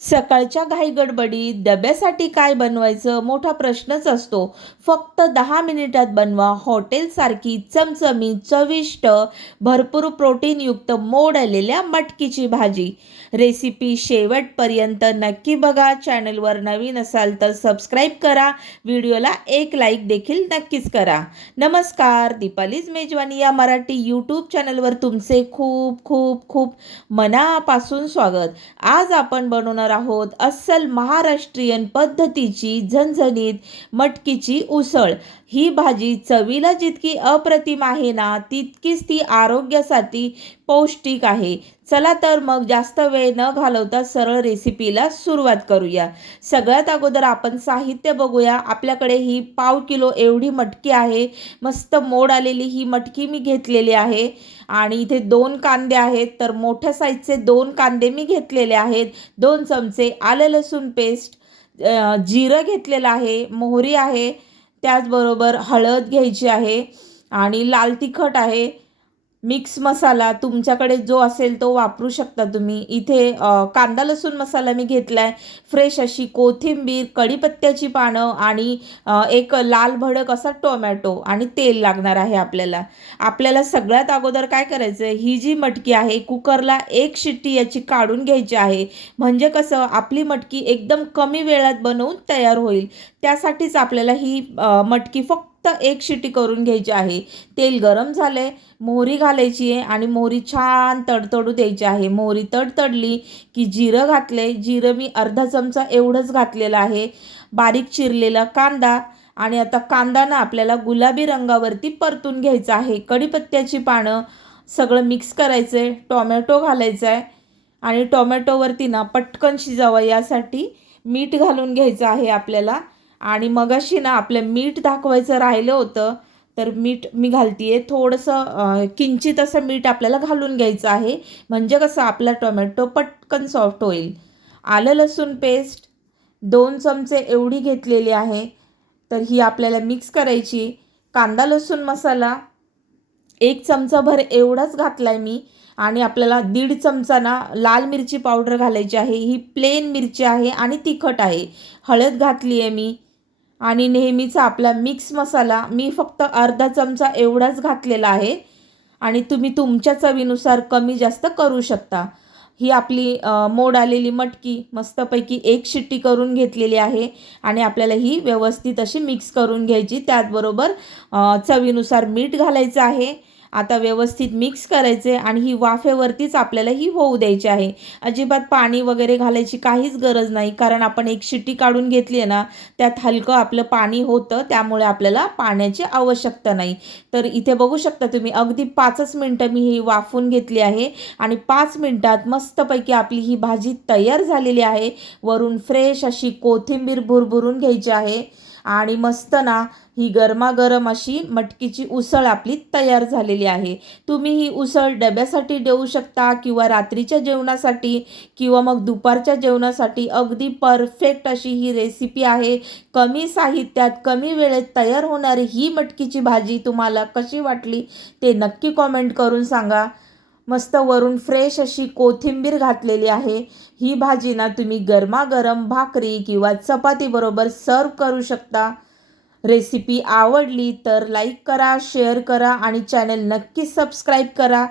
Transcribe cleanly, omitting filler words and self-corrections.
सकाळच्या घाईगडबडीत डब्यासाठी काय बनवायचं मोठा प्रश्नच असतो. फक्त 10 मिनिटात बनवा हॉटेलसारखी चमचमीत चविष्ट भरपूर प्रोटीनयुक्त मोड आलेल्या मटकीची भाजी. रेसिपी शेवटपर्यंत नक्की बघा. चॅनलवर नवीन असाल तर सबस्क्राईब करा. व्हिडिओला एक लाईक देखील नक्कीच करा. नमस्कार, दीपालीज मेजवानी या मराठी यूट्यूब चॅनलवर तुमचे खूप खूप खूप मनापासून स्वागत. आज आपण बनवणार आहोत अस्सल महाराष्ट्रीयन पद्धतीची झणझणीत मटकीची उसळ. ही भाजी चवीला जितकी अप्रतिम आहे ना, तितकीच ती आरोग्यासाठी पौष्टिक आहे. चला तर मग जास्त वेळ न घालवता सरळ रेसिपीला सुरुवात करूया. सगळ्यात अगोदर आपण साहित्य बघूया. आपल्याकडे ही 1/2 किलो एवढी मटकी आहे. मस्त मोड आलेली ही मटकी मी घेतलेली आहे. आणि इथे 2 कांदे आहेत, तर मोठ्या साईजचे 2 कांदे मी घेतलेले आहेत. 2 चमचे आलं लसूण पेस्ट, जिरं घेतलेलं आहे, मोहरी आहे, त्याचबरोबर हळद घ्यायची आहे आणि लाल तिखट आहे. मिक्स मसाला तुमच्याकडे जो असेल तो वापरू शकता तुम्ही. इथे कांदा लसूण मसाला मी घेतला आहे. फ्रेश अशी कोथिंबीर, कढीपत्त्याची पानं आणि एक लाल भडक असा टोमॅटो आणि तेल लागणार आहे आपल्याला. आपल्याला सगळ्यात अगोदर काय करायचं आहे, ही जी मटकी आहे कुकरला 1 शिट्टी याची काढून घ्यायची आहे. म्हणजे कसं आपली मटकी एकदम कमी वेळात बनवून तयार होईल. त्यासाठीच आपल्याला ही मटकी फक्त 1 शिट्टी करून घ्यायची आहे. तेल गरम झाले, मोहरी घालायची आहे आणि मोहरी छान तडतडू द्यायची आहे. मोहरी तडतडली की जिरं घातले. जिरं मी अर्धा चमचा एवढंच घातलेलं आहे. बारीक चिरलेला कांदा आणि आता कांदा ना आपल्याला गुलाबी रंगावरती परतून घ्यायचा आहे. कढीपत्त्याची पानं सगळं मिक्स करायचं आहे. टोमॅटो घालायचा आहे आणि टोमॅटोवरती ना पटकन शिजावं यासाठी मीठ घालून घ्यायचं आहे आपल्याला. आणि मगाशी ना आपलं मीठ दाखवायचं राहिलं होतं, तर मीठ मी घालतीये थोडंसं, किंचित असं मीठ आपल्याला घालून घ्यायचं आहे. म्हणजे कसं आपला टोमॅटो पटकन सॉफ्ट होईल. आलं लसूण पेस्ट 2 चमचे एवढी घेतलेली आहे, तर ही आपल्याला मिक्स करायची. कांदा लसूण मसाला 1 चमचाभर एवढाच घातला आहे मी. आणि आपल्याला 1.5 चमचा ना लाल मिरची पावडर घालायची आहे. ही प्लेन मिरची आहे आणि तिखट आहे. हळद घातली आहे मी. आणि नेहमीचा आपला मिक्स मसाला मी फक्त अर्धा चमचा एवढाच घातलेला आहे. आणि तुम्ही तुमच्या चवीनुसार कमी जास्त करू शकता. ही आपली मोड आलेली मटकी मस्तपैकी 1 शिट्टी करून घेतलेली आहे आणि आपल्याला ही व्यवस्थित अशी मिक्स करून घ्यायची. त्याचबरोबर चवीनुसार मीठ घालायचं आहे. आता व्यवस्थित मिक्स करायचे आणि ही वाफेवरतीच आपल्याला ही होऊ द्यायची आहे. अजिबात पाणी वगैरे घालायची काहीच गरज नाही, कारण आपण 1 शिट्टी काढून घेतली आहे ना, त्यात हलकं आपलं पाणी होतं, त्यामुळे आपल्याला पाण्याची आवश्यकता नाही. तर इथे बघू शकता तुम्ही अगदी 5च मिनटं मी ही वाफून घेतली आहे आणि 5 मिनटात मस्तपैकी आपली ही भाजी तयार झालेली आहे. वरून फ्रेश अशी कोथिंबीर भुरभुरून घ्यायची आहे आणि मस्त ना ही गरमागरम अशी मटकीची उसळ आपली तयार झालेली आहे. तुम्ही ही उसळ डब्यासाठी देऊ शकता किंवा रात्रीच्या जेवणासाठी किंवा मग दुपारच्या जेवणासाठी अगदी परफेक्ट अशी ही रेसिपी आहे. कमी साहित्यात कमी वेळेत तयार होणारी ही मटकीची भाजी तुम्हाला कशी वाटली ते नक्की कॉमेंट करून सांगा. मस्त वरून फ्रेश अशी कोथिंबीर घातलेली आहे. ही भाजी ना तुम्ही गरमागरम भाकरी किंवा चपातीबरोबर सर्व करू शकता. रेसिपी आवडली तर लाईक करा, शेअर करा आणि चॅनल नक्की सबस्क्राईब करा.